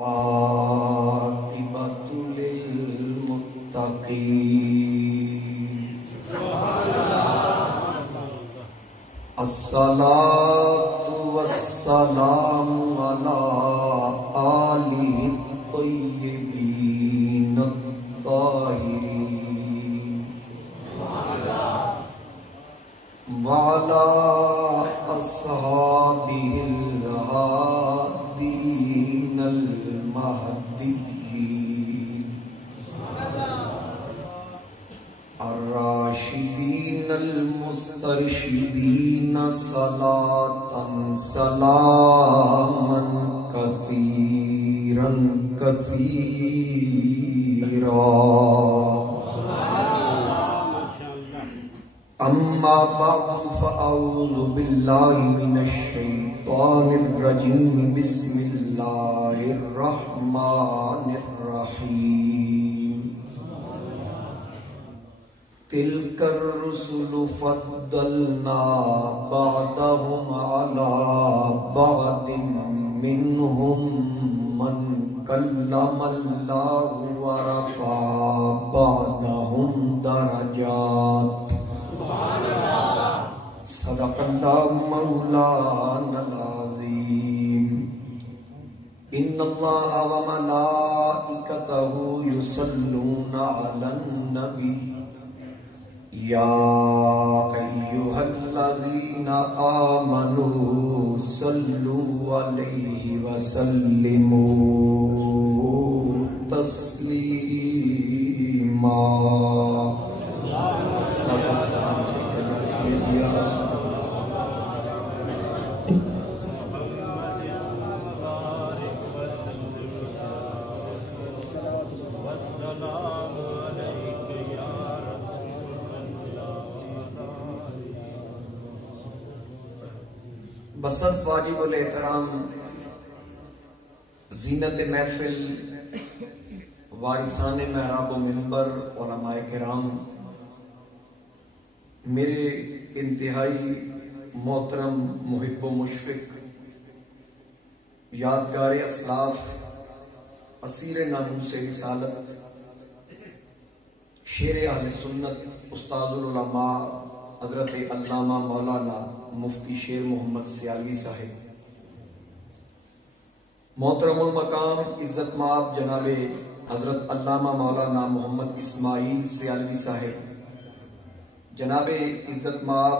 عاقبۃ للمتقین الصلاۃ والسلام علی آلہ الطیبین الطاہرین وعلی اصحابہ الہادین المہدیین الراشدین المسترشدین صلاۃ سلاما کثیرا کثیرا اما بعد فاعوذ باللہ من الشیطان الرجیم بسم اللہ الرحمن الرحیم تلک الرسل فضلنا بعضهم على بعض منهم من کلم اللہ ورفع بعضهم درجات صدق اللہ مولانا العظیم ان اللہ وملائکتہ یصلون علی النبی یا ایہا الذین آمنوا صلوا علیہ وسلموا تسلیما بسط واجب الاحترام زینت محفل وارثان محراب و منبر علماء کرام میرے انتہائی محترم محب و مشفق یادگار اسلاف اسیر ناموس رسالت شیر اہل سنت استاذ العلماء حضرت علامہ مولانا مفتی شیر محمد سیالوی صاحب، محترم المقام عزت مآب جناب حضرت علامہ مولانا محمد اسماعیل سیالوی صاحب، جناب عزت مآب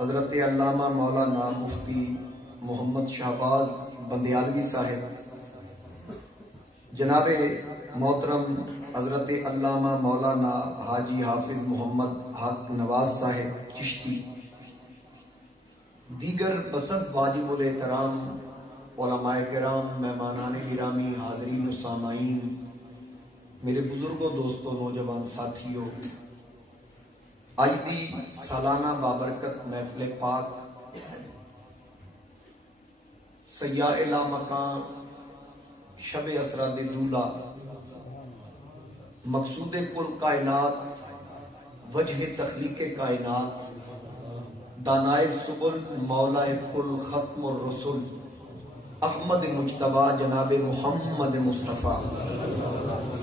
حضرت علامہ مولانا مفتی محمد شہباز بندیالوی صاحب، جناب محترم حضرت علامہ مولانا حاجی حافظ محمد حق نواز صاحب چشتی، دیگر بسط واجب الاحترام علماء کرام، مہمانان گرامی، حاضرین و سامعین، میرے بزرگوں، دوستوں، نوجوان ساتھیوں، آج دی سالانہ بابرکت محفل پاک سیاح الا مکان شب اسراد دولا مقصود کل کائنات وجہ تخلیق کائنات دانائے سبل مولا کل ختم الرسل احمد مجتبی جناب محمد مصطفیٰ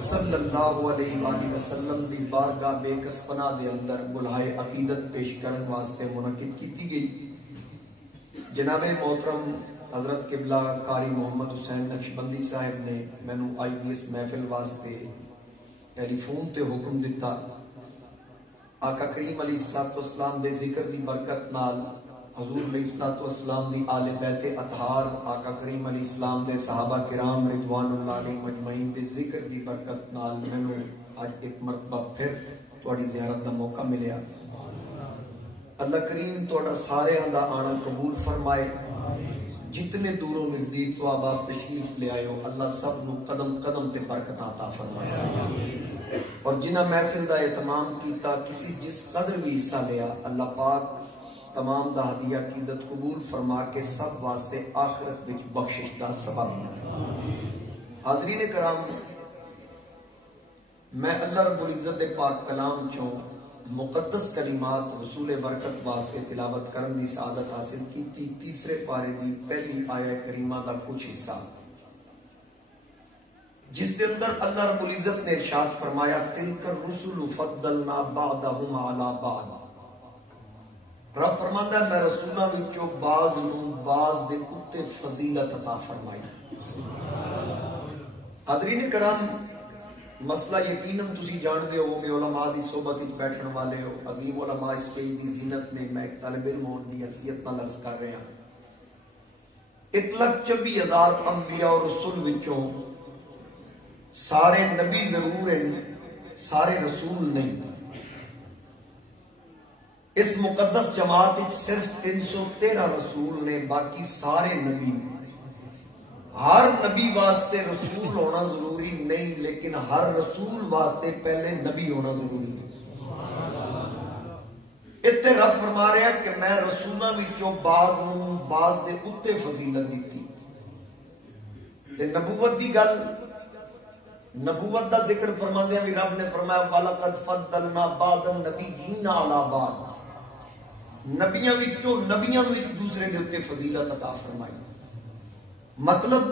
صلی اللہ علیہ وآلہ وسلم دی بارگاہ بے کس پناہ دے اندر بلہائے عقیدت پیش کرن واسطے منعقد کی گئی۔ جناب محترم حضرت قبلہ قاری محمد حسین نقشبندی صاحب نے مینوں آج دی اس محفل واسطے ٹیلی فون تے حکم دیتا، آقا کریم علیہ السلام دے ذکر دی برکت نال، حضور علیہ السلام دی آل بیت اطہار، آقا کریم علیہ السلام دے صحابہ کرام رضوان اللہ علیہ مجمعین دے ذکر دی برکت نال مینوں آج ایک مرتبہ پھر تواڈی زیارت دا موقع ملیا۔ اللہ کریم تواڈا سارے دا آنا قبول فرمائے، جتنے دوروں نزدیک تو آپ تشریف لے آئے ہو، اللہ سب نو قدم قدم تے برکت عطا فرمائے، اور جنہ محفل دا اہتمام کیتا، کسی جس قدر بھی حصہ لیا، اللہ پاک تمام دا ہدیہ عقیدت قبول فرما کے سب واسطے آخرت وچ بخشش دا سبب بنائے۔ حاضرین کرام، میں اللہ رب العزت دے پاک کلام چوں مقدس کلمات رسول برکت واسطے تلاوت کرن دی سعادت حاصل کی تیسرے پارے دی پہلی آیہ کریمہ دا کچھ حصہ جس کے اندر اللہ رب العزت نے ارشاد فرمایا تلک الرسل فضلنا بعضهم علی بعض. رب فرماندا ہے میں رسولاں وچوں بعض نوں بعض دے اوتے فضیلت عطا فرمائی. حاضرین کرام مسئلہ یقیناً تسی جانتے ہو کہ علماء دی صحبت وچ بیٹھن والے ہو. عظیم علماء اسٹیج دی زینت میں ایک طالب علم ہون دی حیثیت نال عرض کر رہے ہیں 1,24,000 انبیاء اور رسول وچوں سارے نبی ضرور ہیں سارے رسول نہیں. اس مقدس جماعت وچ صرف 313 رسول نے باقی سارے نبی. ہر نبی واسطے رسول ہونا ضروری نہیں لیکن ہر رسول واسطے پہلے نبی ہونا ضروری ہے. اتنے رب فرما رہا ہے کہ میں رسولاں وچوں بعض نوں بعض دے اوتے فضیلت دیتی. تے نبوت دی گل نبوت دا ذکر فرماندے ہیں رب نے فرمایا وَلَقَدْ فَضَّلْنَا بَعْضَ النَّبِيِّينَ عَلَى بَعْضٍ. نبیاں وچوں نبیاں نوں ایک دوسرے دے اوتے فضیلت عطا فرمائی. مطلب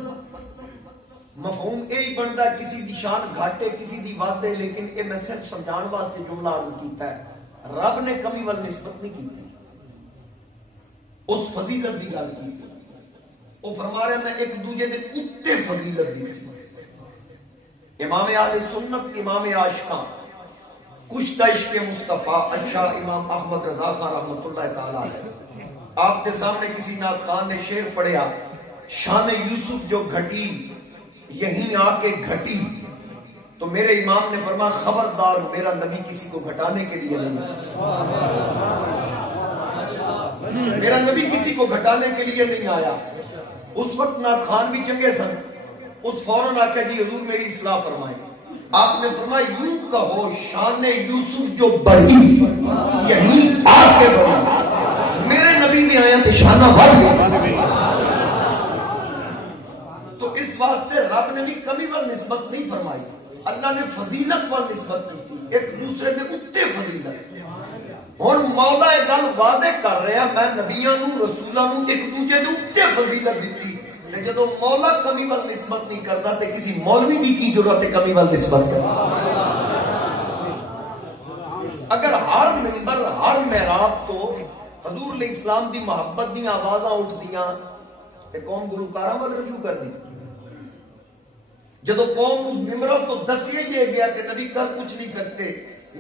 مفہوم یہی بنتا ہے کسی دی شان گھاٹے کسی دی وعدے لیکن یہ میں صرف سمجھان واسطے جملہ عرض کیتا ہے. رب نے کمی وال نسبت نہیں کی اس فضیلت دی گل کی. وہ فرما رہے میں ایک دوجے دے اوتے فضیلت دی. امام اہل سنت امام عاشقاں کشتہ عشق مصطفیٰ اچھا امام احمد رضا خان رحمۃ اللہ تعالی علیہ آپ کے سامنے کسی نعت خان نے شعر پڑھیا شان یوسف جو گھٹی یہیں آ کے گھٹی تو میرے امام نے فرمایا خبردار میرا نبی کسی کو گھٹانے کے لیے نہیں. میرا نبی کسی کو گھٹانے کے لیے نہیں آیا. اس وقت نعت خان بھی چنگے سن. اس فوراً آ کے جی حضور میری اصلاح فرمائے. آپ نے فرمایا یوں کہو شان یوسف جو بڑھی یہیں آ کے بڑھی. میرے نبی نے آیا تو شانہ بڑھ گئی. تو اس واسطے رب نے بھی کمی وال نسبت نہیں فرمائی. اللہ نے فضیلت وال نسبت کی تھی ایک دوسرے کے اتے فضیلت. ہن مولا یہ گل واضح کر رہا میں نبیاں نوں رسولاں نوں ایک دوسرے دے اتے فضیلت دیتی. جدو مولا کمی وال نسبت نہیں کرتا تے کسی مولوی دی کی ضرورت ہے کمی وال نسبت کرتا. اگر ہر منبر ہر محراب تو حضور علیہ السلام دی محبت دی آوازاں اٹھدیاں تے قوم گلوکاراں وال رجوع کر دی. جدو قوم اس ممبروں تو دسیا یہ گیا کہ نبی کر کچھ نہیں سکتے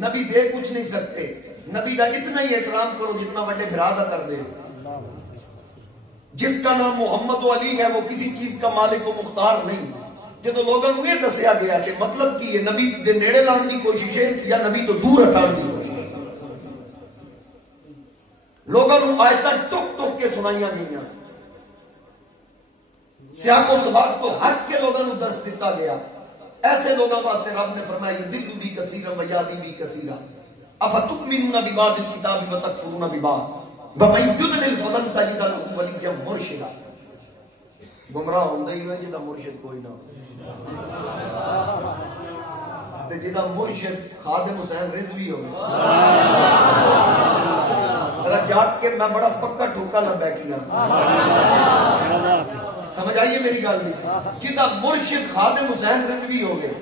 نبی دے کچھ نہیں سکتے نبی دا اتنا ہی احترام کرو جتنا وڈے بھرا دا کر دے. جس کا نام محمد و علی ہے وہ کسی چیز کا مالک و مختار نہیں. جدو لوگوں نے یہ دسیا گیا کہ مطلب کہ یہ نبی دے نیڑے لان دی کوشش ہے یا نبی تو دور ہٹان دی کوشش ہے. لوگوں نے آیتاں ٹک ٹک کے سنائیاں گئیاں. سیاق و سباق تو ہٹ کے لوگوں نے درس دیتا گیا. ایسے لوگوں واسطے رب نے فرمایا یضل بی کثیرا و یہدی بی کثیرا افتؤمنون ببعض الکتاب وتکفرون ببعض ومن یضلل فلن تجد له ولیا مرشدا. گمراہ ہوندا ہی ہے جدا مرشد کوئی نہ تے جدا مرشد خادم حسین رضوی ہو. ذرا جاگ کے میں بڑا پکا ٹھوکا لبا کیا سمجھ آئیے میری گل نہیں. جدا مرشد خادم حسین رضوی ہو گئے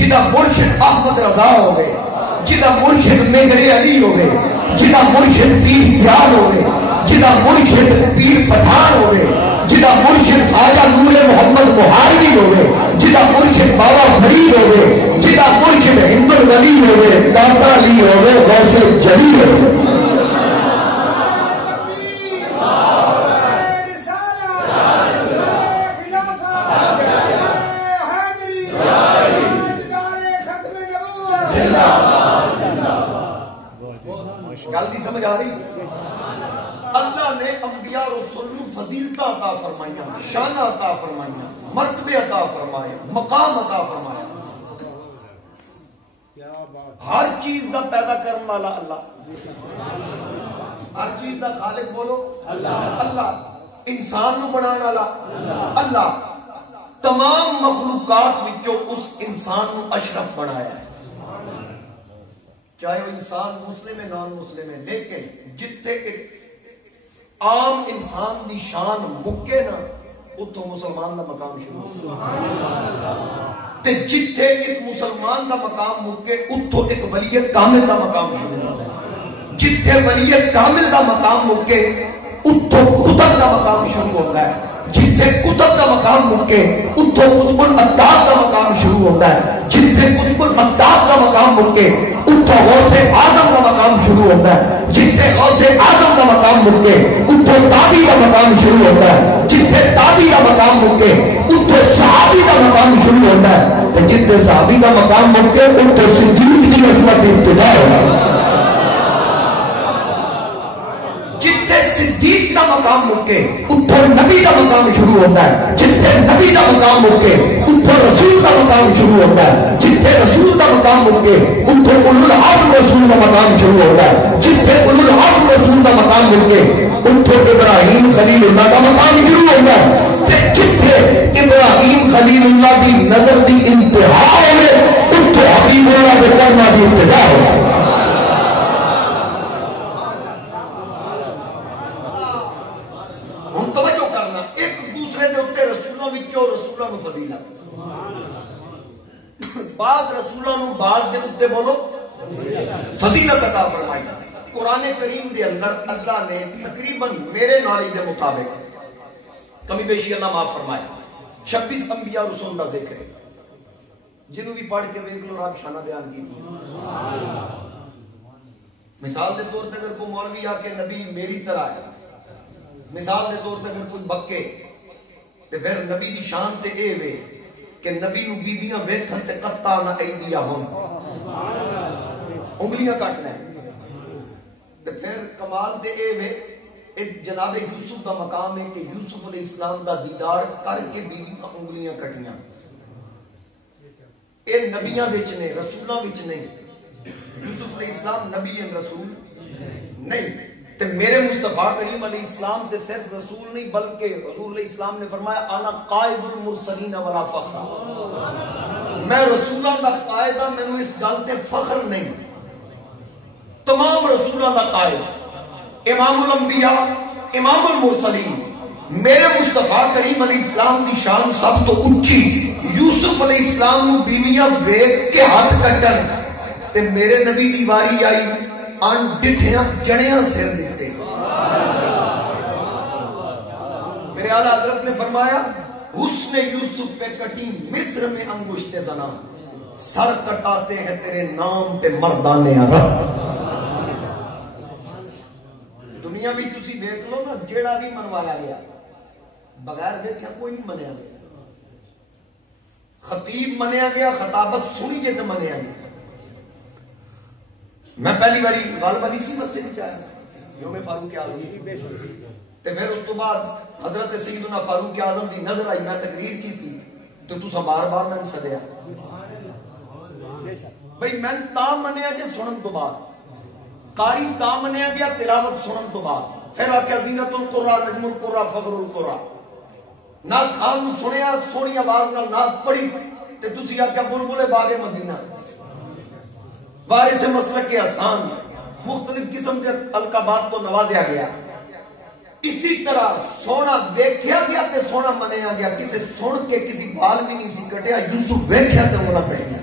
جدا مرشد احمد رضا ہو گئے جدا مرشد میگڑے علی ہو گئے جدا مرشد پیر زیاد ہو گئے جدا مرشد پیر پٹھان ہو گئے جدا مرشد خواجہ نور محمد مہاجری ہو گئے جدا مرشد بابا فرید ہو گئے جدا مرشد ہمت ولی ہو گئے داتا علی ہو گئے غوث جلی ہو گئے. گل دی سمجھ آ رہی. اللہ نے انبیاء رسول فضیلت عطا فرمائیاں شان عطا فرمائیاں مرتبے عطا فرمائے مقام عطا فرمایا. ہر چیز دا پیدا کرنے والا اللہ. ہر چیز دا خالق بولو اللہ. انسان نو بنانے والا اللہ. تمام مخلوقات وچوں اس انسان نو اشرف بنایا ہے. چاہے وہ انسان مسلم ہے نان مسلم ہے لیکن جتنے ایک عام انسان دی شان مکے نا اتوں مسلمان دا مقام شروع. تے جتھے ایک مسلمان دا مقام مکے اتھو ایک ولی کامل دا مقام شروع ہوتا ہے. جتھے ولی کامل دا مقام مکے اتھو قطب دا مقام شروع ہوتا ہے. جتھے قطب دا مقام مکے اتھو قطب الاتاب دا مقام شروع ہوتا ہے. جتھے قطب الاتاب دا مقام مکے اتھو غوث اعظم دا مقام شروع ہوتا ہے. جتھے غوث اعظم دا مقام مکے اتھو تابعی دا مقام شروع ہوتا ہے. جتھے تابعی دا مقام مکے اتھو صحابی دا مقام شروع ہوتا ہے. تے جتھے صحابی دا مقام مکے اتھو صدیق دی عظمت ابتدا ہوتا ہے. جتھے صدیق دا مقام مکے اتھو نبی دا مقام شروع ہوتا ہے. جتھے نبی دا مقام مکے اتھو رسول دا مقام شروع ہوتا ہے. جتھے رسول دا مقام مکے اتھو اولو العزم رسول دا مقام شروع ہوتا ہے. جتھے اولو العزم رسول دا مقام مکے اتھو ابراہیم خلیل اللہ دا مقام شروع ہوتا ہے. تے جتھے ابراہیم خلیل اللہ دی نظر دی انتہا ہوئے اتھو حبیب اللہ دے کرنا دی ابتدا ہوتا ہے. بعض رسولوں نو بعض دے اتے بولو فضیلت عطا فرمائی. قرآن کریم دے اندر اللہ نے تقریباً میرے نالی دے مطابق کمی بیشی اللہ معاف فرمایا 26 انبیاء رسول دا ذکر ہے جنہوں بھی پڑھ کے ویکھ لو رب شانہ بیان کی. مثال دے طور پر اگر کوئی مولوی آ کے نبی میری طرح ہے, مثال دے طور پر اگر کوئی بکے تے پھر نبی دی شان تے اے وے کہ نبی نو بیبیاں ویکھن تے قطع نہ ایدیا ہون, انگلیاں کٹ لیں. تے پھر کمال تے اے وے ایک جناب یوسف دا مقام ہے کہ یوسف علیہ السلام دا دیدار کر کے بیبیاں انگلیاں کٹیاں. اے نبیاں وچ نے رسولاں وچ نہیں. یوسف علیہ السلام نبی ہیں رسول نہیں. تے میرے مصطفیٰ کریم علیہ السلام تے صرف رسول نہیں بلکہ حضور علیہ السلام نے فرمایا انا قائد المرسلین ولا فخر, میں رسولاں دا قائد ہاں, مینوں اس گل تے فخر نہیں. تمام رسولاں دا قائد, امام الانبیاء, امام المرسلین, میرے مصطفیٰ کریم علیہ السلام دی شان سب تو اونچی. یوسف علیہ السلام نو بیویاں ویکھ کے ہاتھ کٹن تے میرے نبی دی واری آئی ان ڈٹھیاں جڑیاں سر دیتے. میرے اعلیٰ حضرت نے فرمایا حسن یوسف پہ کٹی مصر میں انگشت زنا, سر کٹاتے ہیں تیرے نام پہ مردان عرب. دنیا بھی تسی دیکھ لو نا, جیڑا بھی منوایا گیا بغیر دیکھا کوئی نہیں منیا گیا. خطیب منیا گیا, خطابت سنی جے تے منیا گیا. میں پہلی باری غالب علی سی مسجد میں آیا یوم فاروق اعظم تے پھر اس تو بعد حضرت سیدنا فاروق اعظم دی نظر آئی, میں تقریر کی تھی تو تسا بار بار میں سدیا بھئی میں تا منیا کہ سنن تو بعد, قاری تا منیا گیا تلاوت سنن تو بعد. پھر آکھیا زینت القرآن نجم القرآن فخر القرآن, نعت خان سنیا سونی آواز نال نعت پڑھی تے تسی آکھیا بلبل باغ مدینہ, وارث مسلک حسان, مختلف قسم کے القابات تو نوازیا گیا. اسی طرح سونا ویکھیا گیا تے سونا منیا گیا. کسی سن کے کسی بال بھی نہیں سی کٹیا, یوسف ویکھیا تے انگلاں پہ گیا,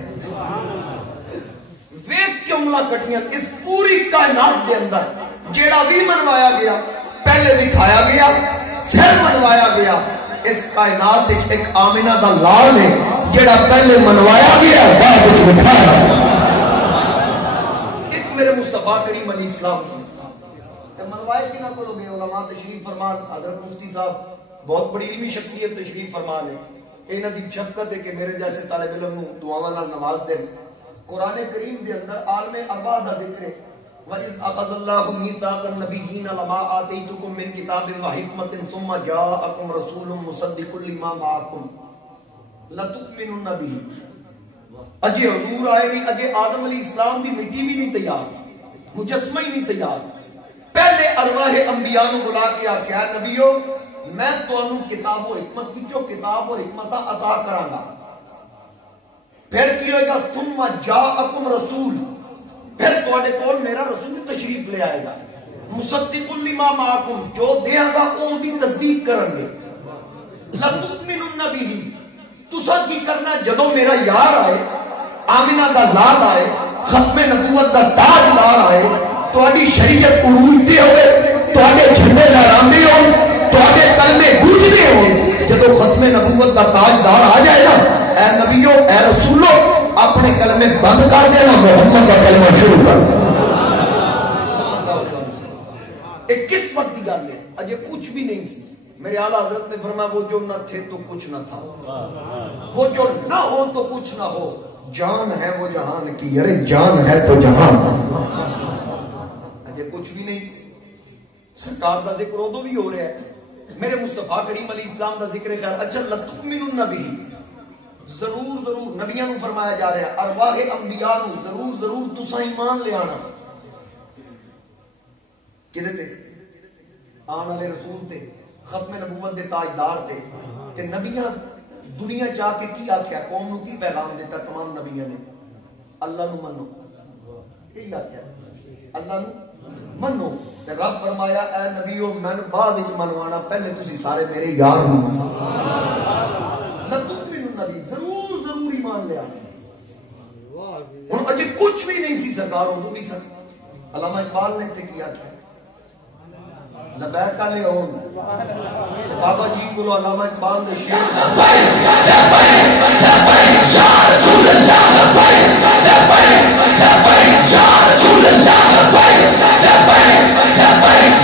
ویکھ کے انگلاں کٹیاں. اس پوری کائنات دے اندر جیڑا بھی منوایا گیا پہلے دکھایا گیا, پھر منوایا گیا. اس کائنات ایک آمنہ دا لال ہے جیڑا پہلے منوایا گیا بعد وچ دکھایا گیا. میرے مصطفیٰ کریم علیہ السلام کی منوائے کی نہ کرو گے. علماء تشریف فرمان, حضرت مفتی صاحب بہت بڑی علمی شخصیت تشریف فرمان ہے. انہاں دی شفقت ہے کہ میرے جیسے طالب علم نو دعاواں نال نواز دے. قرآن کریم دے اندر عالم اربع دا ذکر ہے. وَإِذْ أَخَذَ اللَّهُ مِيثَاقَ النَّبِيِّينَ لَمَا آتَيْتُكُم مِّن كِتَابٍ وَحِكْمَةٍ ثُمَّ جَاءَكُمْ رَسُولٌ مُصَدِّقٌ لِّمَا مَعَكُمْ لَتُؤْمِنُنَّ بِهِ. اجے حضور آئے نہیں, اجے آدم علیہ السلام دی مٹی بھی نہیں تیار, مجسمہ ہی نہیں تیار. پہلے ارواح انبیاء نو بلا کے آکھیا نبیو میں تانوں کتاب و حکمت وچوں کتاب اور حکمت عطا کراں گا. پھر کی ہوئے گا ثم جاءکم رسول, پھر تواڈے کول میرا رسول تشریف لے آئے گا. مصدق لما معکم, جو دیاں گا او دی تصدیق کرن گے. لتؤمنن بہ, تسا کی کرنا جدو میرا یار آئے آمنہ دا لال آئے ختم نبوت دا تاجدار آئے تواڈی شریعت عروجتے ہوئے تواڈے جھنڈے لہراندے ہو تواڈے کلمے گونجدے ہو جدو ختم نبوت دا تاجدار آ جائے نا اے نبیو اے رسولو اپنے کلمے بند کر دینا محمد کا کلمہ شروع کر ایک کس وقت کی گل ہے اجے کچھ بھی نہیں سی میرے اعلیٰ حضرت نے فرمایا وہ جو نہ تھے تو کچھ نہ تھا وہ جو نہ ہو تو کچھ نہ ہو جان ہے وہ جہان کی ارے جان ہے تو جہان اجے کچھ بھی نہیں سرکار دا ذکر ادو بھی ہو رہا ہے میرے مصطفیٰ کریم علیہ السلام دا ذکر خیر اچھا لتؤمنن بھی ضرور نبیوں نو فرمایا جا رہا ہے ارواح انبیاء نو ضرور تساں ایمان لے آنا کدے تے آن والے رسول تے ختم نبوت دے تاجدار تے نبیاں دنیا جا کے کی آکھیا قوم نو کی پیغام دیتا تمام نبیوں نے اللہ نو منو یہی آکھیا اللہ نو منو تے رب فرمایا اے نبیو میں بعد وچ منوانا پہلے تسی سارے میرے یار نو لتؤمنن نبی ضرور ایمان لیا ہن اجے کچھ بھی نہیں سی سرکار ہوں بھی سن علامہ اقبال نے تے کیا کیا لبیک علی ہون بابا جی کو علامہ اقبال نے شعر یا رسول اللہ یا رسول اللہ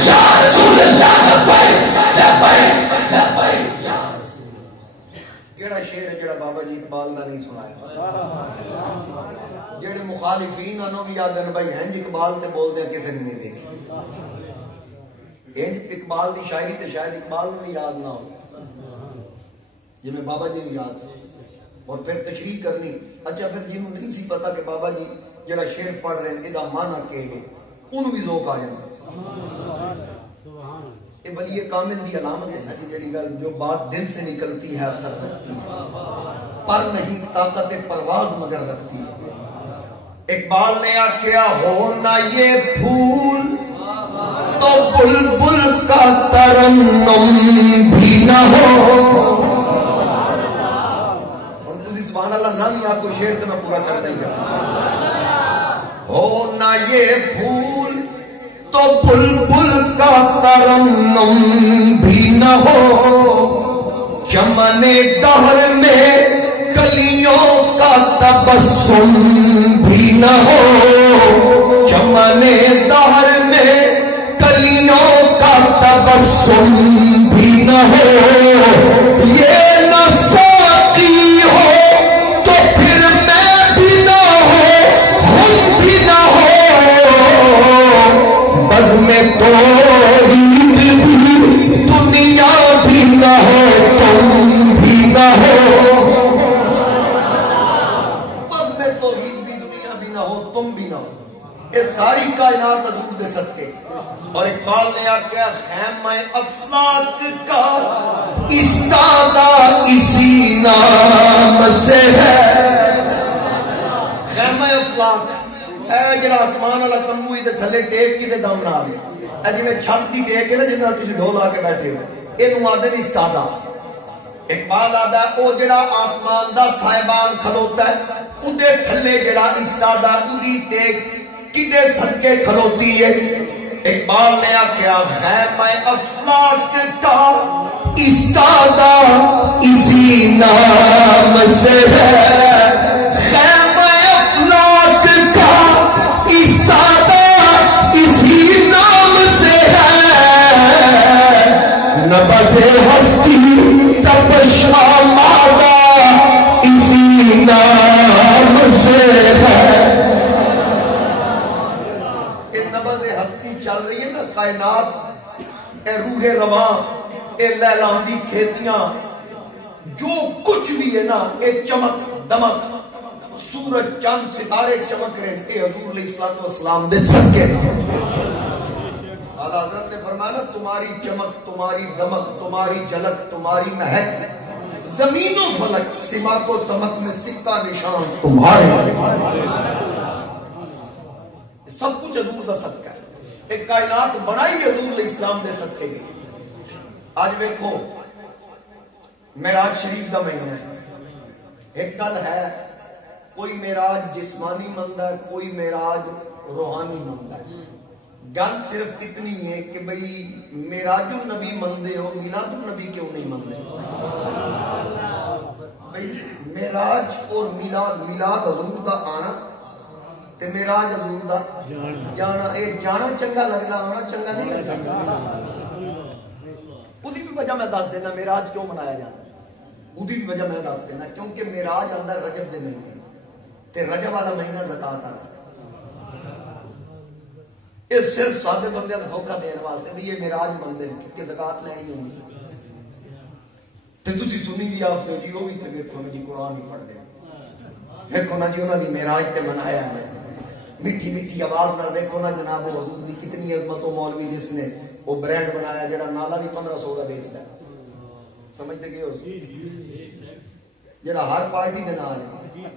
یا رسول اللہ کیڑا شعر ہے جڑا بابا جی اقبال دا نہیں سنایا جڑے مخالفین انہوں بھی یاد ہیں بھائی ہیں اقبال تے بول دے کسی نے نہیں دیکھی اقبال دی شاعری تے شاید اقبال میں یاد نہ ہو جی میں بابا جی نے یاد اور پھر تشریح کرنی اچھا پھر جنہوں نہیں سی پتا کہ بابا جی جڑا شعر پڑھ رہے ہیں ادا معنی کہ ہے انہوں بھی ذوق آ جاتا یہ بلی یہ کامل دی علامت ہے جڑی گل جو بات دل سے نکلتی ہے اثر رکھتی ہے پر نہیں طاقت پرواز مگر رکھتی ہے اقبال نے آکھیا ہو نہ یہ پھول تو بلبل کا ترنم بھی نہ ہو ہم تسی سبحان اللہ نہ نہیں آپ کو شعر تو میں پورا کر دیں گا ہو نہ یہ پھول تو بلبل کا ترنم بھی نہ ہو چمن دہر میں کلیوں کا تبسم بھی نہ ہو چمن دہر میں کلیوں کا تبسم بھی نہ ہو یہ نہ ساقی ہو تو پھر میں بھی نہ ہو خود بھی نہ ہو بزم توحید بھی دنیا بھی نہ ہو تم بھی نہ ہو بزم توحید بھی دنیا بھی نہ ہو تم بھی نہ ہو یہ ساری کائنات حضور دے سکتے اور اقبال نے آکھیا خیمہ افلاک کا استادہ اسی نام سے ہے خیمہ افلاک اے جڑا آسمان والا تمبو ہی تے تھلے ٹیک کی تے دم نہ آوے اے جویں چھت دی ٹیک ہے نا جنہاں تسی ڈھول آ کے بیٹھے ہو اینوں آدھے استادہ اقبال آدھا او جڑا آسمان دا صاحبان کھلوتا ہے اودے تھلے جڑا استادہ اودی ٹیک کدے صدقے کھلوتی ہے اقبال نے آکھیا خیمہ افلاک کا استادہ اسی نام سے ہے خیمہ افلاک کا استادہ اسی نام سے ہے نبض ہستی تپش آمادہ اسی نام سے ہے چل رہی ہے نا کائنات اے روح رواں اے لیلان دی کھیتیاں جو کچھ بھی ہے نا اے چمک دمک سورج چاند ستارے چمک رہے اے حضور علیہ الصلوۃ والسلام دے صدقے اعلیٰ حضرت نے فرمایا تمہاری چمک تمہاری دمک تمہاری جھلک تمہاری مہک زمین و فلک سما کو سمک میں سکہ نشان تمہارے سب کچھ حضور دا صدقہ ہے ایک کائنات بنائی حضور علیہ السلام دے صدقے گئی آج دیکھو معراج شریف دا مہینہ ہے ایک گل ہے کوئی معراج جسمانی مندا ہے، کوئی معراج روحانی مندا ہے. گل صرف اتنی ہے کہ بھئی معراج النبی مندے ہو، میلاد النبی کیوں نہیں مندے؟ بھئی معراج اور میلاد حضور دا آنا تے معراج حضور دا جانا، اے جانا چنگا لگدا، آنا چنگا نہیں لگدا. اودی بھی وجہ میں دس دینا معراج کیوں منایا جاتا ہے. اودی بھی وجہ میں دس دینا کیونکہ معراج آندا رجب دے مہینے تے رجب والا مہینہ زکات والا. یہ صرف سادے بندے کو دھوکہ دینے واسطے بھی یہ معراج مندے کہ زکات لینی ہوندی تے تسی سنی بھی آپ جی وہ بھی تے ویکھو جی قرآن ہی پڑھ دے دیکھو نا جی انہاں دی معراج تے منایا ہے. میٹھی میٹھی آواز نال دیکھو نا جناب حضور دی کتنی عظمت و مولوی جس نے وہ برانڈ بنایا جڑا نالا بھی 1500 کا بیچتا ہے. سمجھتے گئے ہو جڑا ہر پارٹی دے نال ہے.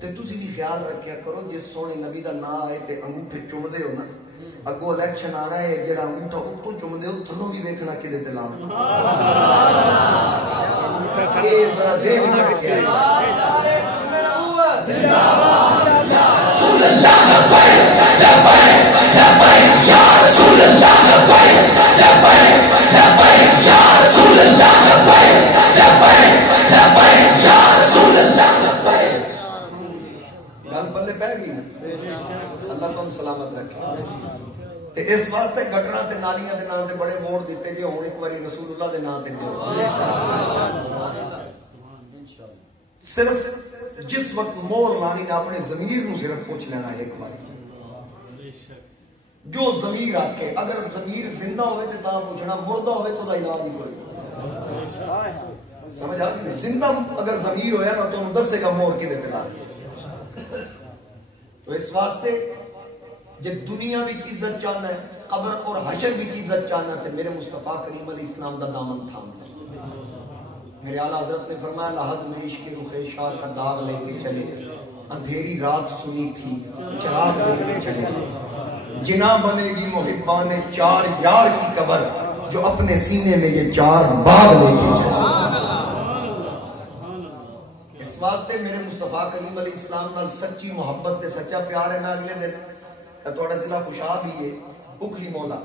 تے تسی بھی خیال رکھیا کرو جس سونے نبی دا نام آئے تے انگوٹھے چومدے ہو نا اگو الیکشن آنا ہے جڑا انگوٹھا اتوں چومدے ہو تھلوں بھی ویکھنا کدے تے لانا. یہ ذرا ذہن میں رکھیا رسول اللہ لبیک لبیک لبیک یا رسول اللہ لبیک لبیک لبیک یا رسول اللہ لبیک لبیک لبیک یا رسول اللہ لبیک. گل پلے پہ گئی اللہ تم سلامت رکھے. تے اس واسطے گٹراں تے نالیاں دے نام تے بڑے ووٹ دیتے جے ہن ایک باری رسول اللہ دے نام تے دیو. صرف جس وقت مور لانی نے اپنے ضمیر نو صرف پوچھ لینا ایک بار جو ضمیر آکے. اگر ضمیر زندہ ہوئے تو تاں پوچھنا، مردہ ہوئے تو دا علاج نہیں کوئی. سمجھ آ گئی؟ زندہ اگر ضمیر ہویا نا تو دسے گا مور کے دیتے لانے. تو اس واسطے جب دنیا بھی عزت چاہنا ہے قبر اور حشر بھی عزت چاہنا ہے میرے مصطفیٰ کریم علیہ السلام دا دامن تھامنا. میرے اعلیٰ حضرت نے فرمایا لحد میں عشق رخ شاہ کا داغ لے کے چلے، اندھیری رات سنی تھی چراغ لے کے چلے. جنا بنے گی محبان چار یار کی قبر جو اپنے سینے میں یہ چار باغ لے کے چلے. اس واسطے میرے مصطفیٰ کریم علیہ السلام نال سچی محبت تے سچا پیار ہے. میں اگلے دن تھوڑا ضلع خوشاب ہی ہے اکھلی مولا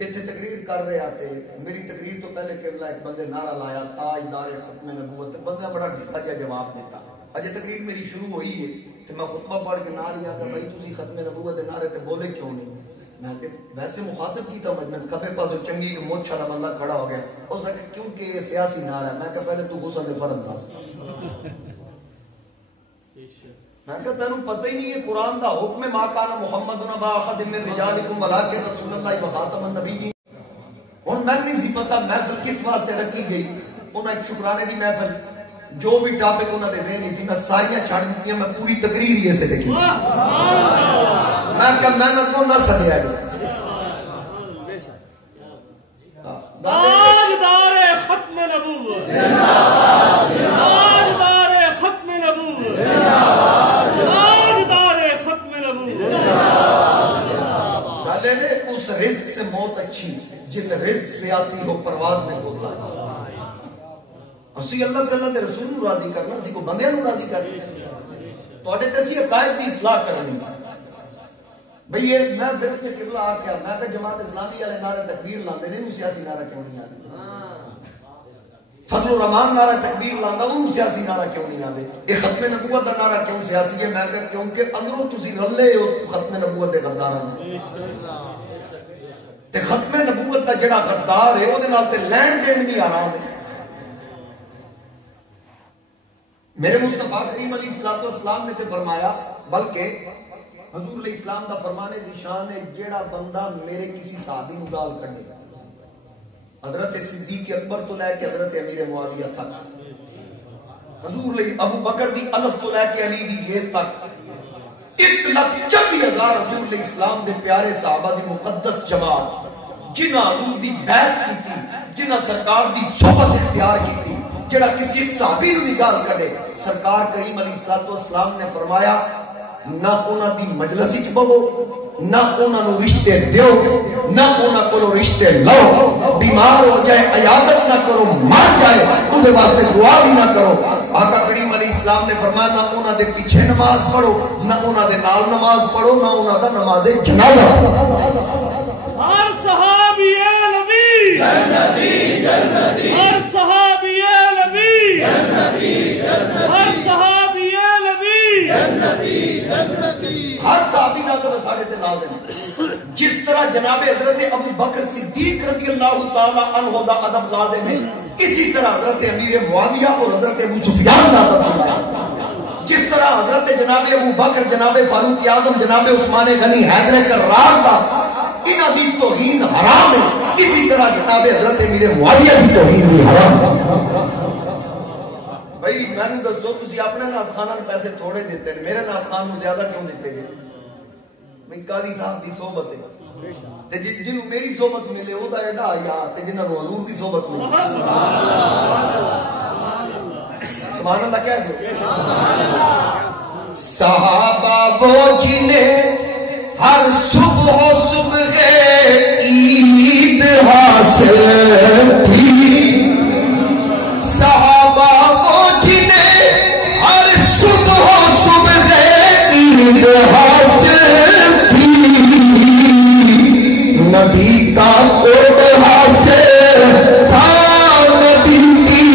اتنے تقریر کر رہے آتے. میری تقریر تو پہلے کرلا ایک بندے نعرہ لایا تاجدار ختم نبوت. بندہ بڑا ڈھیلا جا جواب دیتا. اجے تقریر میری شروع ہوئی ہے تو میں خطبہ پڑھ کے نہ لیا کہ بھائی تسی ختم نبوت دے نعرے تے بولے کیوں نہیں. میں کہ ویسے مخاطب کی تھا میں کبے پاسوں چنگی مونچھ والا بندہ کھڑا ہو گیا. اس نے کہ کیونکہ یہ سیاسی نعرہ ہے. میں کہ پہلے تو غسل فرض دس. میں کہا تینوں پتہ ہی نہیں ہے قرآن دا حکم ہے ما کان محمد ابا احد من رجالکم ولکن رسول اللہ و خاتم النبیین. ہن میں نہیں سی پتا محفل کس واسطے رکھی گئی. انہاں ایک شکرانے دی محفل جو بھی ٹاپک انہاں دے ذہن سی میں ساریاں چھڑ دتیاں. میں پوری تقریر ہی ایسے لکھی. میں کہ محنت کو نہ سدیا گیا. تاجدار ختم نبوت تاجدار ختم نبوت تاجدار ختم نبوت. اس رزق سے موت اچھی جس رزق سے آتی ہو پرواز میں ہوتا ہے. اسی اللہ تعالیٰ دے رسول نو راضی کرنا اسی کو بندیاں نو راضی کرنا. تواڈے تے اسی عقائد دی اصلاح کرنی. بھئی یہ میں پھر قبلہ آ کے میں کہ جماعت اسلامی والے نعرہ تکبیر لاندے نہیں سیاسی نعرہ کیوں نہیں آتے. فضل الرحمان نعرہ تکبیر لاندا انہوں سیاسی نعرہ کیوں نہیں آتے. یہ ختم نبوت دا نعرہ کیوں سیاسی ہے. میں کہ کیونکہ اندروں تسی رلے ہو ختم نبوت دے غداراں نال. تے ختم نبوت دا جڑا غدار ہے او دے نال تے لین دین بھی آرام ہے. میرے مصطفیٰ کریم علیہ السلام نے تے فرمایا بلکہ حضور علیہ السلام دا فرمانے دی شان ہے جیڑا بندہ میرے کسی صحابی نو گال کڈے حضرت صدیق اکبر تو لے کے حضرت امیر معاویہ تک حضور علیہ ابو بکر دی الف تو لے کے علی دی یہ تک 1,40,000 حضور علیہ السلام دے پیارے صحابہ دی مقدس جماعت جنہاں حضور دی بیعت کیتی جنہاں سرکار دی صحبت اختیار کیتی جڑا کسی ایک صحابی نو گال کڈے سرکار کریم علیہ السلام نے فرمایا نہ انہاں دی مجلس وچ بہو نہ انہاں نو رشتے دیو نہ انہاں کولو رشتے لو. بیمار ہو جائے عیادت نہ کرو مر جائے اودے واسطے دعا بھی نہ کرو. آقا کریم علیہ اسلام نے فرمایا نہ انہاں دے پیچھے نماز پڑھو نہ انہاں دے نال نماز پڑھو نہ انہاں دا نماز جنازہ ہر صحابی نبی جنتی جنتی ہر صحابی نبی جنتی جنتی ہر صحابی نبی جنتی جنتی ہر صحابی کا تو سارے تے لازم ہے جس طرح جناب حضرت ابو بکر صدیق رضی اللہ تعالی عنہ دا ادب لازم ہے اسی طرح حضرت امیر معاویہ اور حضرت ابو سفیان کا ادب ہے جس طرح حضرت جناب ابو بکر جناب فاروق اعظم جناب عثمان غنی حیدر کرار دا انہاں دی توہین حرام ہے اسی طرح جناب حضرت امیر معاویہ دی توہین بھی حرام ہے بھائی میں نے دسو تسی اپنے نعت خانہ پیسے تھوڑے دیتے ہیں میرے نعت خان نو زیادہ کیوں دیتے گے بھائی قاضی صاحب دی صحبت ہے تے جنوں میری صحبت ملے او دا ایڈا یا تے جنہاں نو حضور دی صحبت ملے سبحان اللہ کیا کہ صحابہ وہ جنہیں ہر صبح صبح عید حاصل تھی صحابہ وہ جنہیں ہر صبح صبح عید حاصل تھی نبی کا کوٹ حاصل تھا نبی کی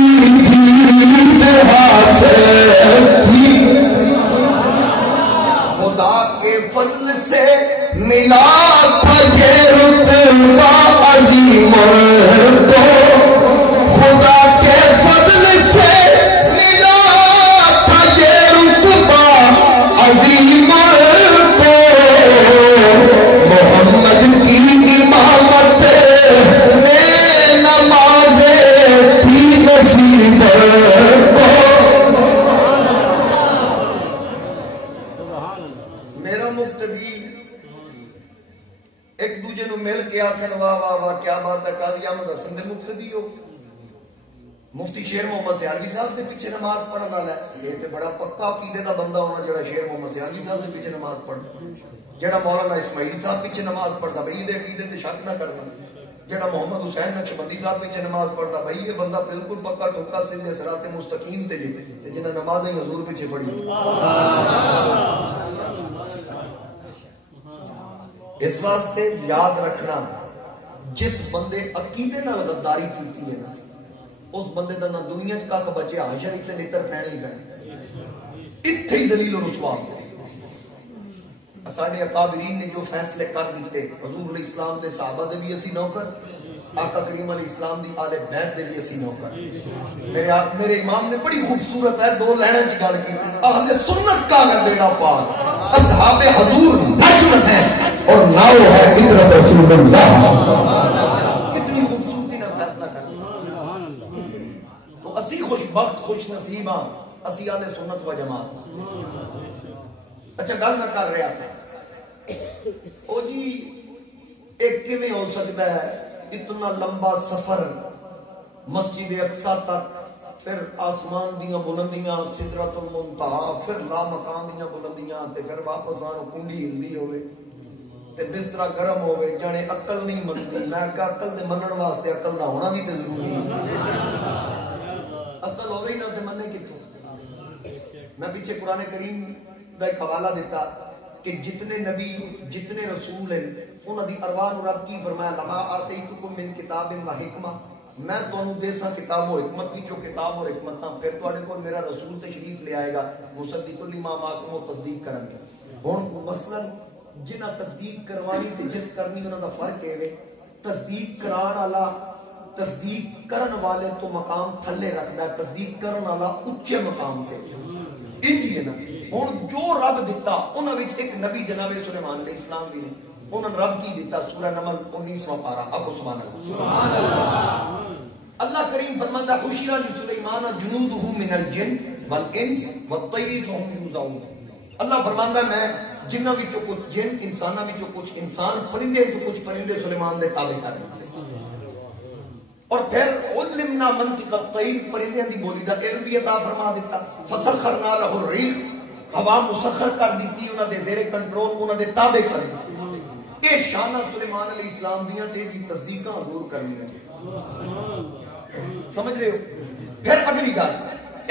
عید حاصل تھی خدا کے فضل سے ملا تھا یہ رتبہ عظیم تو خدا کے فضل سے ملا تھا یہ رتبہ عظیم تو محمد کی امامت میں نمازیں تھی نصیب کو میرا مقتدی ایک دوجے نو مل کے آخر واہ واہ واہ کیا بات ہے قاضی احمد حسن دے مقتدی ہو مفتی شیر محمد سیالوی صاحب دے پیچھے نماز پڑھن والا ہے یہ تے بڑا پکا عقیدے دا بندہ ہونا جڑا شیر محمد سیالوی صاحب دے پیچھے نماز پڑھنا جڑا مولانا اسماعیل صاحب پیچھے نماز پڑھتا بھائی دے عقیدے تے شک نہ کرنا جڑا محمد حسین نقشبندی صاحب پیچھے نماز پڑھتا بھائی یہ بندہ بالکل پکا ٹھوکا سیدھے صراط مستقیم تے جے تے جنہاں نمازیں حضور پیچھے پڑھی اس واسطے یاد رکھنا جس بندے عقیدے نال غداری کیتی ہے نا اس بندے دا نہ دنیا چ کک بچیا حشر تے لتر پھینے ہی پے ایتھے ہی ذلیل و رسوا ساڈے اکابرین نے جو فیصلے کر دیتے حضور علیہ السلام دے صحابہ دے بھی اسی نوکر آقا کریم علیہ السلام دی آل بیت دے بھی اسی نوکر میرے امام نے بڑی خوبصورت ہے دو لہریں چ گل کی اہل سنت کا ہے بیڑا پار اصحاب حضور نجم ہیں اور ناؤ ہے اطرت رسول اللہ کتنی خوبصورتی نہ فیصلہ کر تو اسی خوش بخت خوش نصیب ہاں اسی اہل سنت و جماعت اچھا گل میں کر رہا سا او جی ایک کیویں ہو سکتا ہے اتنا لمبا سفر مسجد اقصی تک پھر آسمان دیاں بلندیاں سدرۃ المنتہا پھر لا مکان دیاں بلندیاں تے پھر واپس آن کنڈی ہلدی ہوئے تے بستر گرم ہوئے جانے عقل نہیں منتی میں کہا عقل دے منن واسطے عقل دا ہونا بھی تے ضروری ہے عقل ہوے نہ تے مننے کتھوں میں پیچھے قرآن کریم دا ایک حوالہ دیتا کہ جتنے نبی جتنے رسول ہیں انہاں دی ارواح نو رب کی فرمایا لما آتیتکم من کتاب و حکمہ میں تانوں دیساں کتاب و حکمت وچوں کتاب اور حکمتاں پھر تواڈے کول میرا رسول تشریف لے آئے گا مصدق لما معکم و تصدیق کرن گے ہن مثلا جنہاں تصدیق کروانی تے جس کرنی انہاں دا فرق ہے تصدیق کران والا تصدیق کرن والے تو مقام تھلے رکھدا ہے تصدیق کرن والا اونچے مقام تے انجی ہے نا ہن جو رب دیتا انہاں وچ ایک نبی جناب سلیمان علیہ السلام بھی نے انہوں نے رب کی دیتا سورہ نمل 19واں پارہ اب سبحان اللہ اللہ کریم فرماندا حشر لسلیمان جنودہ من الجن والانس والطیر فهم یوزعون اللہ فرماندا میں جنہاں وچوں کچھ جن انساناں وچوں کچھ انسان پرندے وچوں کچھ پرندے سلیمان دے تابع کر دیتے اور پھر علمنا منطق الطیر پرندیاں دی بولی دا علم بھی عطا فرما دیتا فسخرنا له الريح ہوا مسخر کر دیتی انہاں دے زیر کنٹرول انہاں دے تابع کر دیتی اے شان سلیمان علیہ السلام دیاں تے دی تصدیقاں حضور کرنی ہے سمجھ رہے ہو پھر اگلی گل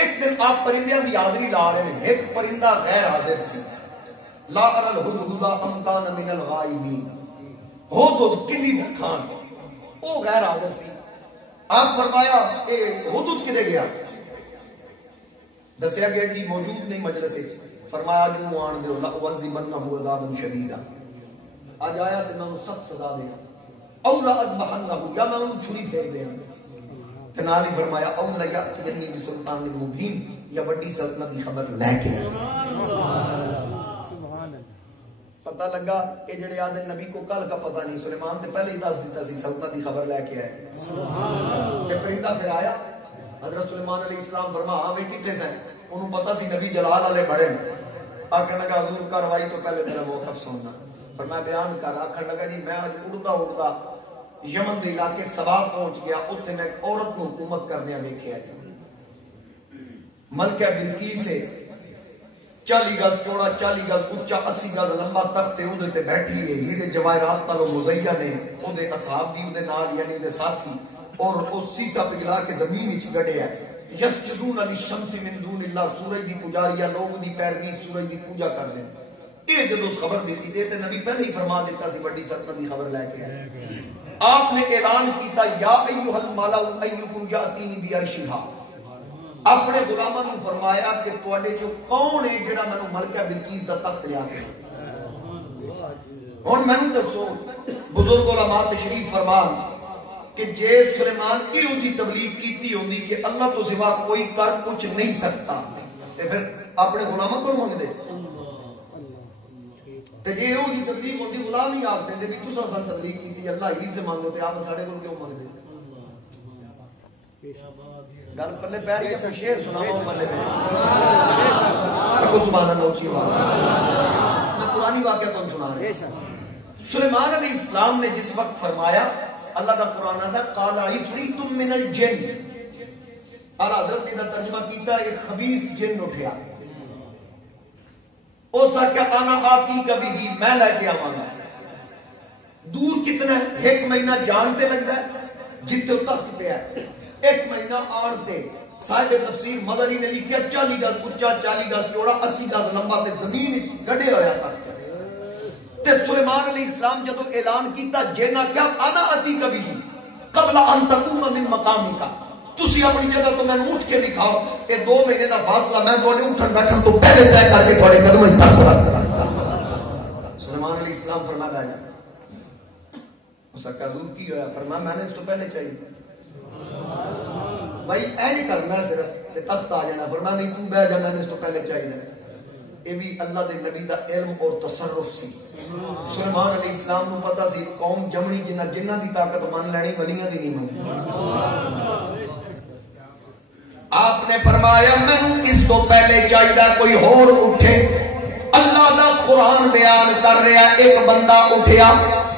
ایک دن آپ پرندیاں دی حاضری لا رہے ہیں، ایک پرندہ غیر حاضر سی، لا ارى الهدهد ام كان من الغائبین، ہدہد کلی کھان وہ غیر حاضر سی. آپ فرمایا اے ہدہد کدے گیا؟ دسیا گیا جی موجود نہیں مجلس سے. فرمایا جو آن دے لا اعذبنہ عذابا شدیدا، اج آیا تے میں سخت سزا دے او لا اذبحنہ، یا میں انہوں چھری پھیر دے. تے نال ہی فرمایا او لا یاتینی بسلطان مبین، یا بڑی سلطنت دی خبر لے کے پتہ لگا کہ جڑے آدھے نبی کو کل کا پتہ نہیں، سلیمان تے پہلے ہی دس دیتا سی سلطنت دی خبر لے کے آئے. تے پرندہ پھر آیا، حضرت سلیمان علیہ السلام فرما ہاں بھائی کتنے سے؟ انہوں پتہ سی نبی جلال والے بڑے. آخر لگا حضور کاروائی تو پہلے میرا موقف سننا. فرمایا بیان کر. آخر لگا جی میں اڑتا اڑتا یمن دے علاقے سبا پہنچ گیا، اتنے میں ایک عورت کو حکومت کردیا دیکھا ہے. ملکہ بلقیس سے 40 گز چوڑا 40 گز اونچا 80 گز لمبا تخت اودے تے بیٹھی ہے، ہیرے جواہرات نال مزین ہے، اودے اصحاب بھی اودے نال یعنی اودے ساتھی، اور او سیسا پگھلا کے زمین وچ گڑیا ہے. یسجدون للشمس من دون اللہ، سورج دی پجاریاں لوگ دی پیروی سورج دی پوجا کر دیں. یہ جدوں خبر دیتی تے نبی پہلے ہی فرما دیتا سی بڑی سلطنت دی خبر لے کے آئے. آپ نے اعلان کیتا یا ایھا الملأ ایکم یاتینی بعرشھا، اپنے غلاماں نوں فرمایا کہ تواڈے چوں کون ہے جڑا مینوں ملکہ بلقیس دا تخت لیا کے. ہن مینوں دسو بزرگ علماء تشریف فرمان کہ جے سلیمان کی اودی تبلیغ کیتی ہوندی کہ اللہ تو سوا کوئی کر کچھ نہیں سکتا تے پھر اپنے غلاماں کو منگدے. تے جے اودی تبلیغ ہوندی غلام ہی آپ دے بھی تساں سن تبلیغ کیتی اللہ ہی سے مانگو تے آپ ساڈے کول کیوں منگدے؟ گل پلے پیر کے پھر شعر سناؤ ملے میں سبحان اللہ اونچی آواز میں قرآنی واقعہ تم سنا رہے. سلیمان علیہ السلام نے جس وقت فرمایا، اللہ کا قرآن آتا قال عفریت من الجن، اور حضرت نے ترجمہ کیتا ایک خبیث جن اٹھیا. او سکیا انا آتی کبھی ہی، میں لے کے آواں گا. دور کتنا ہے؟ 1 مہینہ جانتے لگتا ہے جتنے تخت پہ ہے، 1 مہینہ آنتے. صاحب تفسیر مدنی نے لکھیا 40 گز اونچا 40 گز چوڑا 80 گز لمبا تے زمین گڈے ہویا تخت. تے سلیمان علیہ السلام جدو اعلان کیتا جینا کیا انا آتی کبھی قبل ان تقوم من مقامک، تسی اپنی جگہ تو میں اٹھ کے دکھاؤ. یہ 2 مہینے دا فاصلہ میں تواڈے اٹھن بیٹھن تو پہلے طے کر کے تواڈے قدم وچ تخت رکھ داں. سلیمان علیہ السلام فرمایا جا اس کا حضور کی ہویا؟ فرمایا میں نے اس تو پہلے چاہیے بھائی این کرنا صرف تے تخت آ جانا. فرمایا نہیں تو بیٹھ جا، میں نے اس تو پہلے چاہیے. یہ بھی اللہ دے نبی دا علم اور تصرف سی. سلیمان علیہ السلام نو پتا سی قوم جمنی جنہ دی طاقت من لینی ولیاں دی نہیں منی. آپ نے فرمایا مینوں اس تو پہلے چاہیے کوئی اور اٹھے. اللہ دا قرآن بیان کر رہا ہے، ایک بندہ اٹھیا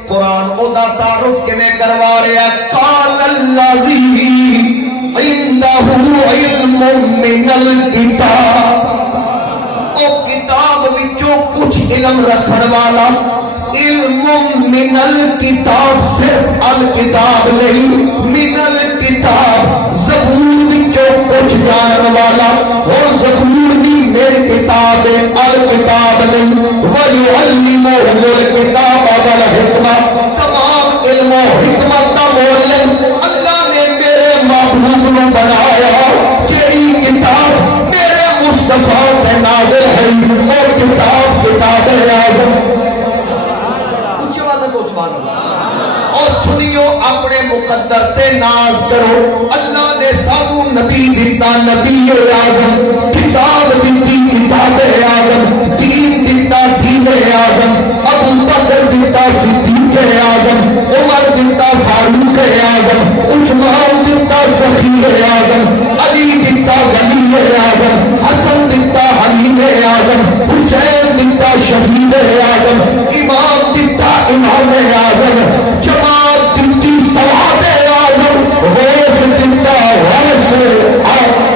قرآن او دا تعارف کیویں کروا رہا ہے. قال الذی عنده علم من الکتاب، او کتاب وچوں کچھ علم رکھن والا. علم من الکتاب صرف الکتاب نہیں، من الکتاب زبور وچوں کچھ جانن والا. اور زبور بھی میری کتاب ہے، الکتاب نہیں. وَيُعَلِّمُهُمُ الْكِتَابَ وَالْحِکْمَةَ، تمام علم و حکمت کا مولن اللہ نے میرے محبوب نے بنایا. جیڑی کتاب میرے مصطفیٰ پہ نازل ہے وہ کتاب کتاب اعظم. اونچی بات ہے سبحان اللہ. اور سنیو اپنے مقدر تے ناز کرو. اللہ نے سانو نبی دیتا نبی اعظم، کتاب دیتی کتاب اعظم، دین دیتا دین اعظم. ابو بکر دیتا صدیق اعظم، عمر دیتا فاروق اعظم، عثمان دیتا سخی اعظم، علی دیتا ولی اعظم، حسن دیتا حلیم اعظم، حسین دیتا شہید اعظم، امام دیتا امام اعظم، جماعت دیتی سواد اعظم، غوث دیتا غوث اعظم.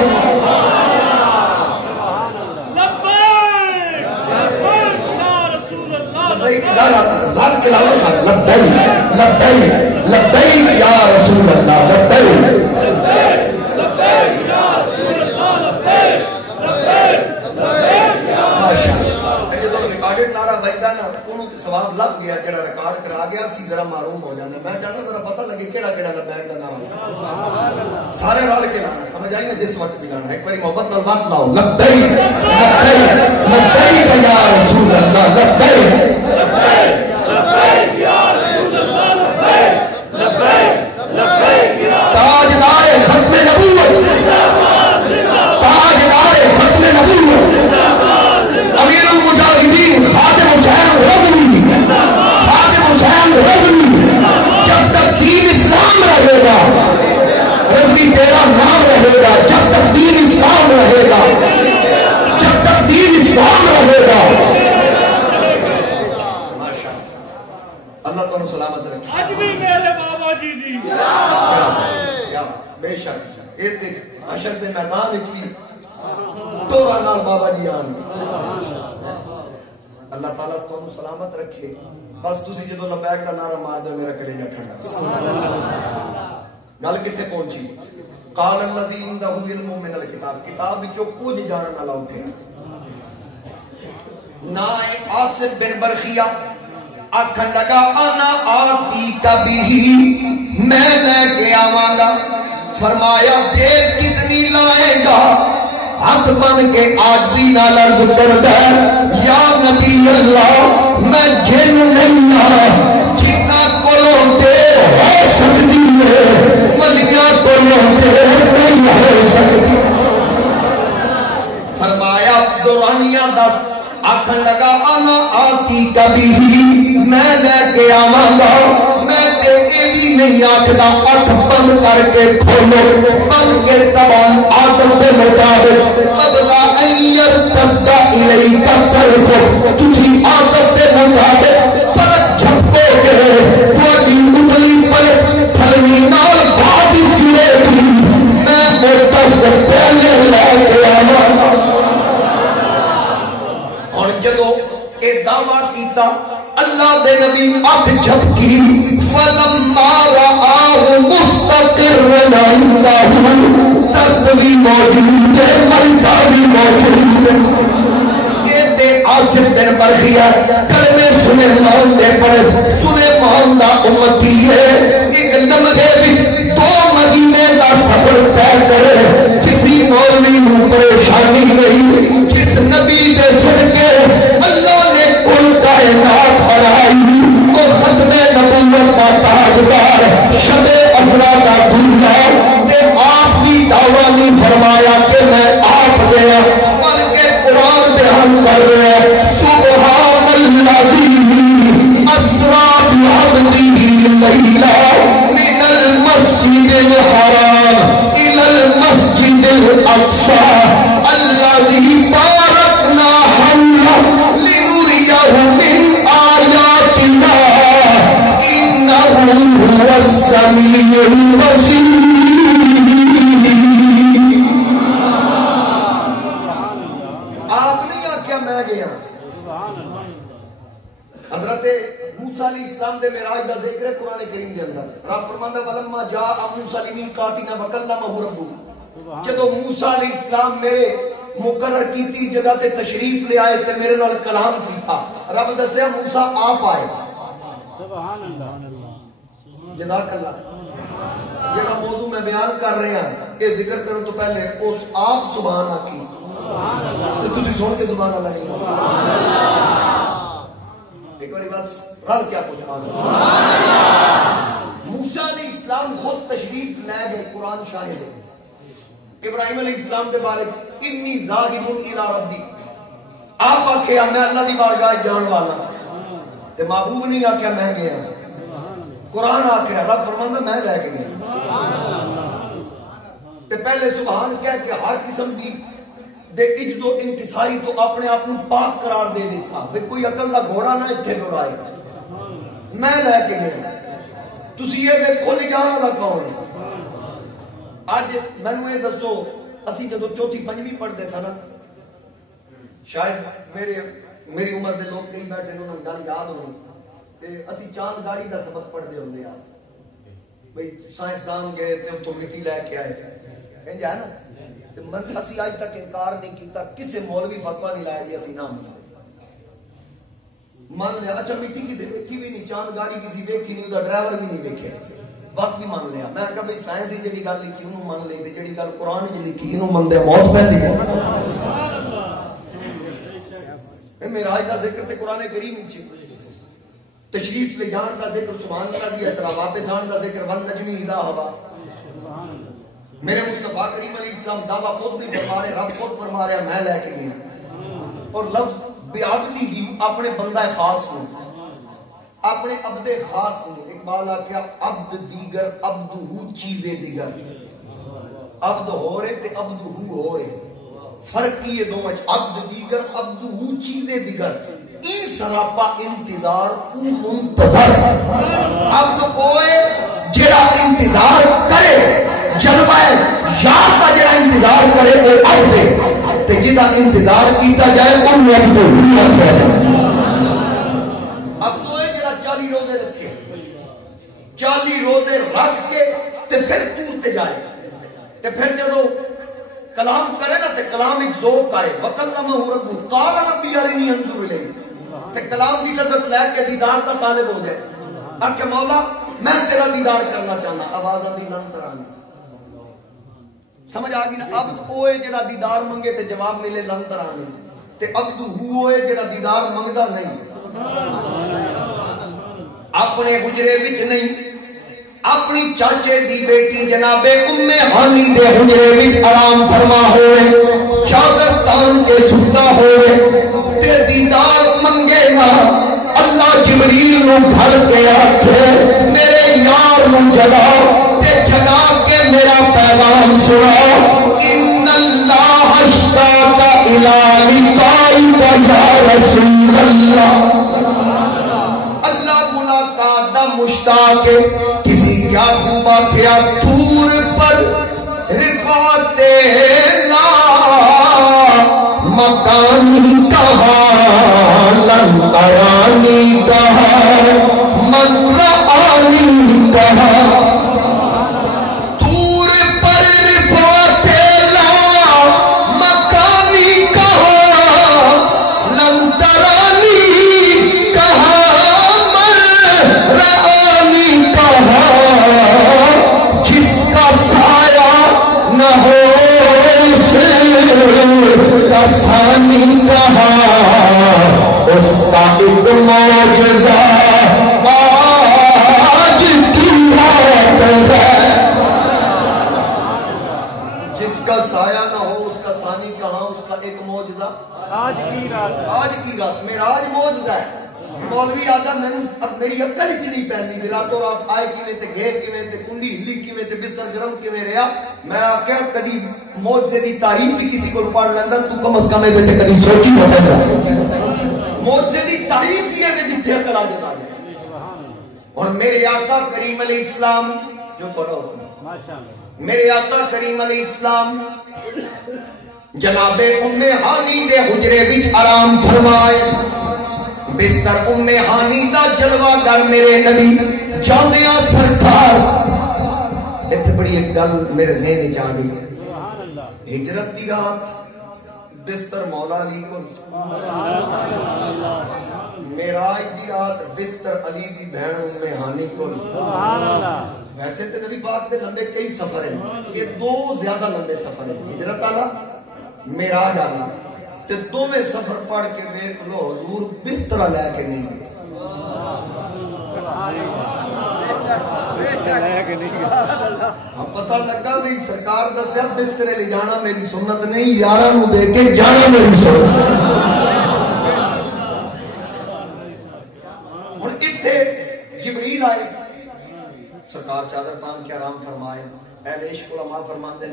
لبیک کیڑا لبیک دا نام سارے رل کے لانا سمجھ آئی نا جس وقت بھی لانا ایک باری محبت نال بات لاؤ لبیک لبیک لبیک یا رسول اللہ لبیک لبیک یا رسول اللہ لبیک لبیک لبیک تاجدار ختم نبوت تاجدار ختم نبوت امیر المجاہدین خادم حسین غزنوی خادم حسین غزنوی جب تک دین اسلام رہے گا رضوی تیرا نام رہے گا جب تک دین اسلام رہے گا جب تک دین اسلام رہے گا اللہ تعالیٰ سلامت رکھے آج بھی میرے بابا جی دی کیا بے شک یہ تے حشر دے میدان وچ بھی توڑا نال بابا جی آن اللہ تعالیٰ تعالیٰ سلامت رکھے بس تسی جدو لبیک دا نعرہ مار دو میرا کلیجہ ٹھنڈا گل کتے پہنچی قال الذی عنده علم من الکتاب کتاب وچوں کچھ جانن والا اٹھے نا عاصم بن برخیہ آکھن لگا انا آتی کبھی میں لے کے آواں گا فرمایا دیر کتنی لائے گا ہاتھ بن کے عاجزی نال عرض کردا یا نبی اللہ میں جن نہیں ہاں جنہ کولوں دیر ہو سکتی ہے ولیاں کولوں دیر نہیں ہو سکتی فرمایا دورانیاں دس آکھن لگا انا آتی کبھی میں لے کے آواں گا میں تے اے بھی نہیں آکھدا اٹھ بند کر کے کھولو بند کے تمام عادت دے مطابق قبل ان یرتد الیک طرف تسی عادت دے مطابق پلک جھپکو گے تواڈی انگلی پر تھلوی نال بات جڑے گی میں وہ طرف پہلے لے کے آواں گا اور جدو اے دعویٰ کیتا اللہ دے نبی اٹھ جھپکی فلما رآہ مستقرا عنده تخت بھی موجود ہے ملکہ بھی موجود ہے اے تے عاصم بن برخیہ کلمے سلیمان دے پڑھے سلیمان دا امتی ہے ایک لمحے بھی 2 مہینے دا سفر طے کرے کسی مولوی نوں پریشانی نہیں جس نبی دے صدقے اللہ نے کل کائنات بنائی وہ ختم نبوت کا تاجدار شب اسرا کا دلہا تے آپ بھی دعویٰ نہیں فرمایا کہ میں آپ گیا بلکہ قرآن بیان کر رہے سبحان الذی اسرا بعبدہ لیلا من المسجد الحرام الى المسجد الاقصى الذي باركنا حوله لنريه من آياتنا إنه هو السميع البصير آپ نہیں آکھیا میں گیا حضرت موسیٰ علیہ السلام دے معراج دا ذکر ہے قرآن کریم دے اندر رب فرماندا ولما جاء موسیٰ لمیقاتنا وکلمہ ربہ جدو موسیٰ علیہ السلام میرے مقرر کیتی جگہ تے تشریف لے آئے تے میرے نال کلام کیتا رب دسیا موسیٰ آپ آئے سبحان اللہ جزاک اللہ جڑا موضوع میں بیان کر رہے ہیں یہ ذکر کرنے تو پہلے اس آپ سبحان آکی تو تجھے سن کے سبحان اللہ نہیں ایک باری بات رل کیا کچھ موسیٰ علیہ السلام خود تشریف لے گئے قرآن شاہد ہے ابراہیم علیہ السلام دے بارے انی ذاہب الی ربی آپ آکھیا میں اللہ دی بارگاہ جان والا تے محبوب نہیں آکھیا میں گیا قرآن آکھیا رب فرماندا میں لے کے گیا تے پہلے سبحان کہہ کے ہر قسم دی دے عجز و انکساری تو اپنے آپ پاک قرار دے دیتا بے کوئی عقل دا گھوڑا نہ اتھے دوڑائے میں لے کے گیا تسی یہ ویکھو نہیں جانا دا کون ہے آج مینوں یہ دسو اسی جدو چوتھی پنجویں پڑھتے سن شاید میری عمر دے لوگ کئی بیٹھے انہوں نے گل یاد ہونی تے اسی چاند گاڑی دا سبق پڑھتے ہوندے آ بھئی سائنسدان گئے تے اتوں مٹی لے کے آئے انج ہے نا تے من اسی اج تک انکار نہیں کیتا کسے مولوی فتوی نہیں لایا جی اسی نہ من لیا اچھا مٹی کسی ویکھی بھی نہیں چاند گاڑی کسی ویکھی نہیں دا ڈرائیور بھی نہیں ویکھے وقت بھی مان لیا. میں کہا بھائی سائنس ہی جڑی گل لکھی انہوں مان لئی تے جڑی گل قرآن وچ لکھی انہوں مندے موت پہلی ہے. معراج دا ذکر تے قرآن کریم وچ تشریف لے جان دا ذکر سبحان اللہ دی اسرا واپس آن دا ذکر ون نجمی اذا ہوا. میرے مصطفیٰ کریم علیہ السلام دعویٰ خود نہیں فرما رہے رب خود فرما رہا میں لے کے گیا. اور لفظ بعبدی ہی اپنے بندہ خاص ہوں اپنے عبد خاص ہوں. اقبال آکھیا عبد دیگر عبدہو چیزیں دیگر. عبد ہو رہے تے عبدہو ہو رہے فرق کی یہ دو مچ عبد دیگر عبدہو چیزیں دیگر. این سراپا انتظار او منتظر. عبد کوئے جڑا انتظار کرے جلوہ یار کا جڑا انتظار کرے وہ عبد تے جدا انتظار کیتا جائے ان عبد کوئے جڑا 40 روزے رکھے 40 روزے رکھ کے تے پھر کودتے جائے تے پھر جدو کلام کرے نا تے کلام ایک ذوق آئے وکلمہ رب قال ربی ارنی انظر الیک تے کلام دی لذت لے کے دیدار کا طالب ہو جائے. کہ مولا میں تیرا دیدار کرنا چاہنا. آواز آدھی نام ترانی سمجھ آگی نا. عبد ہوئے جڑا دیدار منگے تے جواب ملے لن ترانی تے عبد ہوئے جڑا دیدار منگدا نہیں اپنے حجرے وچ نہیں اپنی چاچے دی بیٹی جناب ام ہانی دے حجرے وچ آرام فرما ہوئے چادر تان کے ستا ہوئے تے دیدار منگے گا. اللہ جبریل نو گھر کے آکھے میرے یار نو جگا تے جگا کے میرا پیغام سناؤ. ان اللہ اشتاق الی لقائک یا رسول اللہ. اللہ ملاقات دا مشتاق کسی کیا خوبا کیا دور پر رفعت لا مکانی کہا لن ارانی کہا من رآنی کہا. دور پر رفعت لا مکانی کہا لن ترانی کہا من رآنی کہا. جس کا سایہ نہ ہو کا ثانی کہا اس کا ایک معجزہ آج کی رات ہے. جس کا سایہ نہ ہو اس کا ثانی کہا اس کا ایک معجزہ آج کی رات. معراج معجزہ ہے. مولوی آدھا میں اب میری عقل ہی نہیں پہنی بھی راتوں رات آئے کیویں تے گئے کیویں تے کنڈی ہلی کیویں تے بستر گرم کیویں رہیا. میں آکھیا کدی معجزے دی تعریف بھی کسی کو پڑھ لیندا تو کم از کم اے تے کدی سوچی نہ ہوتا. معجزے دی تعریف ہی ہے جتھے عقل آ جائے. اور میرے آقا کریم علیہ السلام جو تھوڑا ماشاءاللہ میرے آقا کریم علیہ السلام جناب ام ہانی دے حجرے وچ آرام فرمائے. بستر ام ہانی دا جلوہ گر میرے نبی جاندیاں سرکار. ایتھے بڑی ایک گل میرے ذہن وچ آ گئی. ہجرت دی رات بستر مولا علی کو معراج دی رات بستر علی دی بہن ام ہانی کو. ویسے تے نبی پاک دے لمبے کئی سفر ہیں یہ دو زیادہ لمبے سفر ہیں ہجرت والا معراج والا تے دوویں سفر پڑھ کے دیکھ لو حضور بستر لے کے نہیں گئے. ہم پتہ لگا بھی سرکار دسیا بسترے لے جانا میری سنت نہیں یاراں نو دے کے جانا میری سنت. ہن ایتھے جبریل آئے سرکار چادر تان کے آرام فرمائے. اہل عشق علماء فرماندے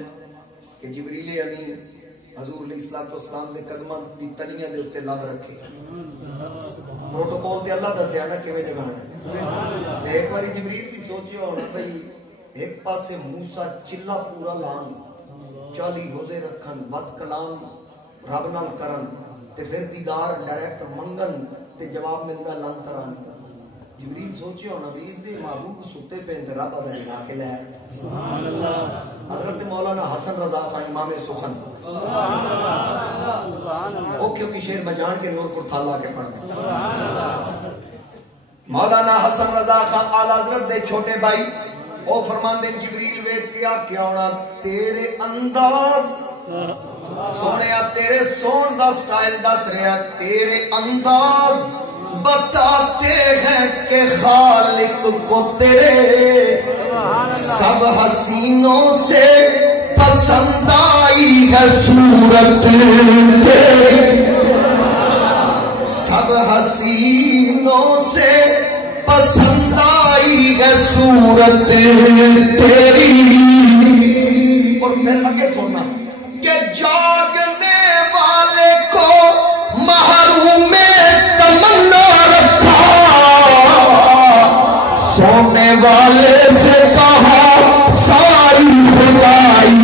کہ جبریل امین حضور علیہ السلام دے قدماں دی تلیاں دے اوتے لب رکھے. پروٹوکول تے اللہ دسیا نا کیویں جگانا. ایک باری جبریل بھی سوچیا ہونا بھئی ایک پاسے موسیٰ چلا پورا لان 40 روزے رکھن بد کلام رب نال کرن تے پھر دیدار ڈائریکٹ منگن تے جواب ملدا لن تران. جبریل سوچیا ہونا بھی دے محبوب ستے پہ رب ادا جگا کے لے. سبحان اللہ. حضرت مولانا حسن رضا خان امام سخن اوکے اوکے شعر بجان کے نور پر تھالا کے پڑھ. مولانا حسن رضا خان اعلی حضرت دے چھوٹے بھائی او فرماندے جبریل ویکھ کے آکھیا ہونا تیرے انداز سونیا تیرے سون دا سٹائل دس رہا تیرے انداز بتاتے ہیں کہ خالق کو تیرے سب حسینوں سے پسند آئی ہے صورت تیری سب حسینوں سے پسند آئی ہے صورت تیری اور پھر آگے سننا کہ جاگنے والے کو محروم تمنا رکھا سونے والے سے کہا ساری خدائی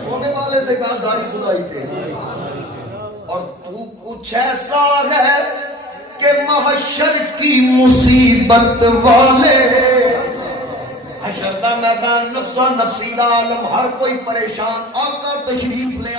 سونے والے سے کہا ساری خدائی اور تو کچھ ایسا ہے کہ محشر کی مصیبت والے حشر دا میدان نفسا نفسی دا عالم ہر کوئی پریشان آقا تشریف لے